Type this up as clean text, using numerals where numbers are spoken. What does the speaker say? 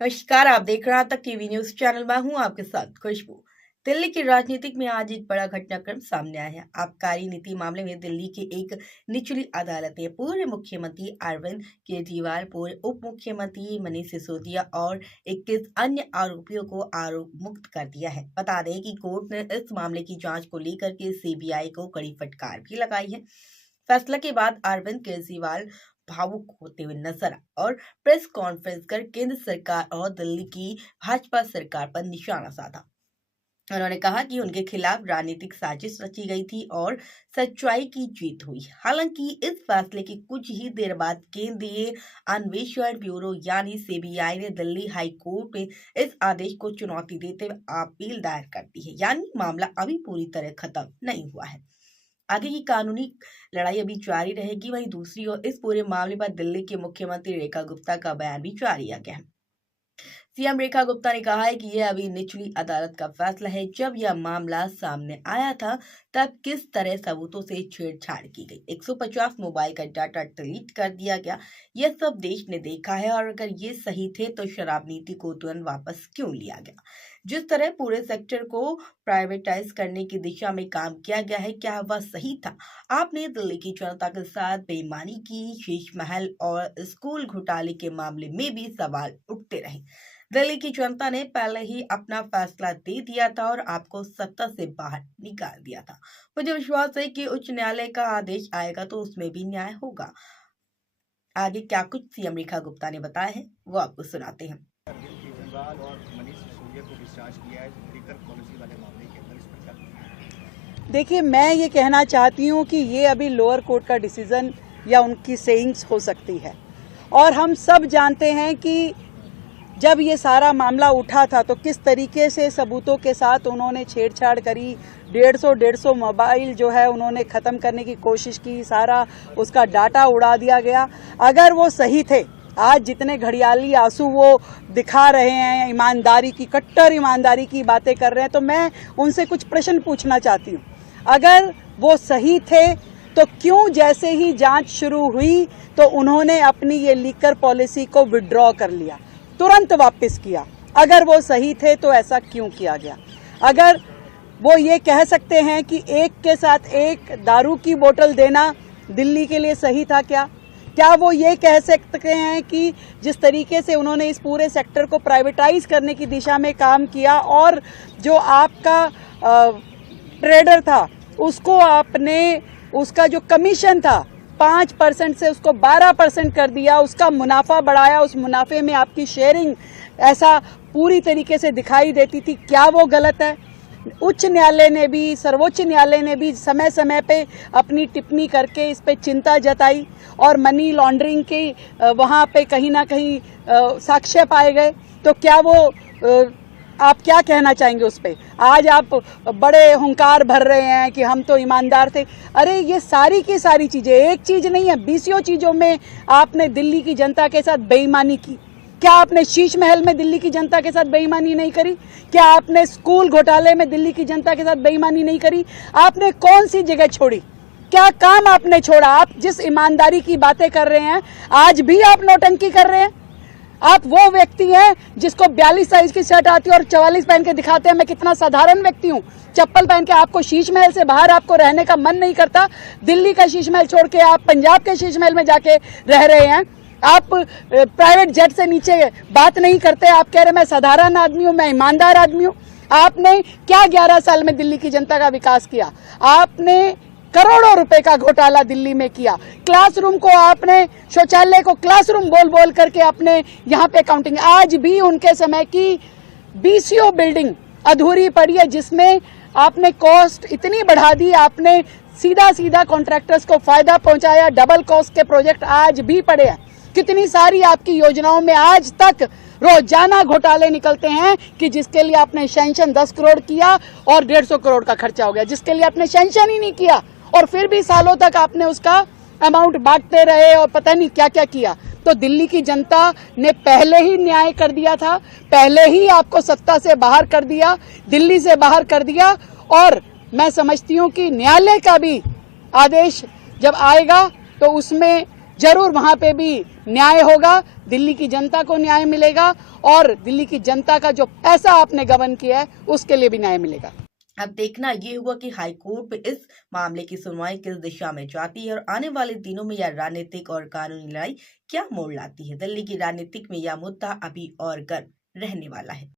नमस्कार, आप देख रहे हैं तक टीवी न्यूज चैनल में हूं आपके साथ खुशबू। दिल्ली की राजनीतिक में आज एक बड़ा घटनाक्रम सामने आया है। आबकारी नीति मामले में दिल्ली की एक निचली अदालत ने पूर्व मुख्यमंत्री अरविंद केजरीवाल, पूर्व उप मुख्यमंत्री मनीष सिसोदिया और 21 अन्य आरोपियों को आरोप मुक्त कर दिया है। बता दें कि कोर्ट ने इस मामले की जांच को लेकर के सीबीआई को कड़ी फटकार भी लगाई है। फैसला के बाद अरविंद केजरीवाल भावुक होते हुए नजर आए और प्रेस कॉन्फ्रेंस कर केंद्र सरकार और दिल्ली की भाजपा सरकार पर निशाना साधा। उन्होंने कहा कि उनके खिलाफ राजनीतिक साजिश रची गई थी और सच्चाई की जीत हुई। हालांकि इस फैसले के कुछ ही देर बाद केंद्रीय अन्वेषण ब्यूरो यानी सीबीआई ने दिल्ली हाई कोर्ट में इस आदेश को चुनौती देते हुए अपील दायर कर दी है, यानी मामला अभी पूरी तरह खत्म नहीं हुआ है। आगे की कानूनी लड़ाई अभी जारी रहेगी। वहीं दूसरी ओर इस पूरे मामले पर दिल्ली के मुख्यमंत्री रेखा गुप्ता का बयान भी जारी किया गया है। सीएम रेखा गुप्ता ने कहा है कि यह अभी निचली अदालत का फैसला है। जब यह मामला सामने आया था तब किस तरह सबूतों से छेड़छाड़ की गई, 150 मोबाइल का डाटा डिलीट कर दिया गया, यह सब देश ने देखा है। और अगर ये सही थे तो शराब नीति को तुरंत वापस क्यों लिया गया? जिस तरह पूरे सेक्टर को प्राइवेटाइज करने की दिशा में काम किया गया है, क्या वह सही था? आपने दिल्ली की जनता के साथ बेईमानी की। शीश महल और स्कूल घोटाले के मामले में भी सवाल उठते रहे। दिल्ली की जनता ने पहले ही अपना फैसला दे दिया था और आपको सत्ता से बाहर निकाल दिया था। मुझे विश्वास है कि उच्च न्यायालय का आदेश आएगा तो उसमें भी न्याय होगा। आगे क्या कुछ सीएम रेखा गुप्ता ने बताया है वो आपको सुनाते हैं। केजरीवाल और मनीष सिसोदिया को डिस्चार्ज किया है लिकर पॉलिसी वाले मामले के अंदर, इस पर क्या? देखिए, मैं ये कहना चाहती हूँ कि ये अभी लोअर कोर्ट का डिसीजन या उनकी सेइंग्स हो सकती है। और हम सब जानते हैं कि जब ये सारा मामला उठा था तो किस तरीके से सबूतों के साथ उन्होंने छेड़छाड़ करी। 150 मोबाइल जो है उन्होंने ख़त्म करने की कोशिश की, सारा उसका डाटा उड़ा दिया गया। अगर वो सही थे, आज जितने घड़ियाली आंसू वो दिखा रहे हैं, ईमानदारी की, कट्टर ईमानदारी की बातें कर रहे हैं, तो मैं उनसे कुछ प्रश्न पूछना चाहती हूँ। अगर वो सही थे तो क्यों जैसे ही जांच शुरू हुई तो उन्होंने अपनी ये लीकर पॉलिसी को विड्रॉ कर लिया, तुरंत वापस किया? अगर वो सही थे तो ऐसा क्यों किया गया? अगर वो ये कह सकते हैं कि एक के साथ एक दारू की बोतल देना दिल्ली के लिए सही था क्या वो ये कह सकते हैं कि जिस तरीके से उन्होंने इस पूरे सेक्टर को प्राइवेटाइज करने की दिशा में काम किया और जो आपका ट्रेडर था उसको आपने, उसका जो कमीशन था 5% से उसको 12% कर दिया, उसका मुनाफा बढ़ाया, उस मुनाफे में आपकी शेयरिंग ऐसा पूरी तरीके से दिखाई देती थी, क्या वो गलत है? उच्च न्यायालय ने भी, सर्वोच्च न्यायालय ने भी समय समय पे अपनी टिप्पणी करके इस पे चिंता जताई और मनी लॉन्ड्रिंग के वहाँ पे कहीं ना कहीं साक्ष्य पाए गए। तो क्या वो आप क्या कहना चाहेंगे उस पर? आज आप बड़े हुंकार भर रहे हैं कि हम तो ईमानदार थे। अरे ये सारी की सारी चीज़ें, एक चीज़ नहीं है, 20 चीज़ों में आपने दिल्ली की जनता के साथ बेईमानी की। क्या आपने शीश महल में दिल्ली की जनता के साथ बेईमानी नहीं करी? क्या आपने स्कूल घोटाले में दिल्ली की जनता के साथ बेईमानी नहीं करी? आपने कौन सी जगह छोड़ी? क्या काम आपने छोड़ा? आप जिस ईमानदारी की बातें कर रहे हैं, आज भी आप नौटंकी कर रहे हैं। आप वो व्यक्ति हैं जिसको 42 साइज की शर्ट आती है और 44 पहन के दिखाते हैं मैं कितना साधारण व्यक्ति हूँ। चप्पल पहन के आपको शीश महल से बाहर आपको रहने का मन नहीं करता। दिल्ली का शीश महल छोड़ के आप पंजाब के शीश महल में जाके रह रहे हैं। आप प्राइवेट जेट से नीचे बात नहीं करते। आप कह रहे मैं साधारण आदमी हूँ, मैं ईमानदार आदमी हूँ। आपने क्या 11 साल में दिल्ली की जनता का विकास किया? आपने करोड़ों रुपए का घोटाला दिल्ली में किया। क्लासरूम को आपने, शौचालय को क्लासरूम बोल बोल करके आपने यहाँ पे काउंटिंग। आज भी उनके समय की बीसीओ बिल्डिंग अधूरी पड़ी है जिसमें आपने कॉस्ट इतनी बढ़ा दी, आपने सीधा सीधा कॉन्ट्रैक्टर्स को फायदा पहुंचाया। डबल कॉस्ट के प्रोजेक्ट आज भी पड़े हैं। कितनी सारी आपकी योजनाओं में आज तक रोजाना घोटाले निकलते हैं कि जिसके लिए आपने सैंक्शन 10 करोड़ किया और 150 करोड़ का खर्चा हो गया, जिसके लिए आपने सैंक्शन ही नहीं किया और फिर भी सालों तक आपने उसका अमाउंट बांटते रहे और पता नहीं क्या क्या किया। तो दिल्ली की जनता ने पहले ही न्याय कर दिया था, पहले ही आपको सत्ता से बाहर कर दिया, दिल्ली से बाहर कर दिया। और मैं समझती हूँ कि न्यायालय का भी आदेश जब आएगा तो उसमें जरूर वहां पे भी न्याय होगा, दिल्ली की जनता को न्याय मिलेगा और दिल्ली की जनता का जो पैसा आपने गबन किया है उसके लिए भी न्याय मिलेगा। अब देखना ये हुआ कि हाई कोर्ट में इस मामले की सुनवाई किस दिशा में जाती है और आने वाले दिनों में यह राजनीतिक और कानूनी लड़ाई क्या मोड़ लाती है। दिल्ली की राजनीतिक में यह मुद्दा अभी और गर्म रहने वाला है।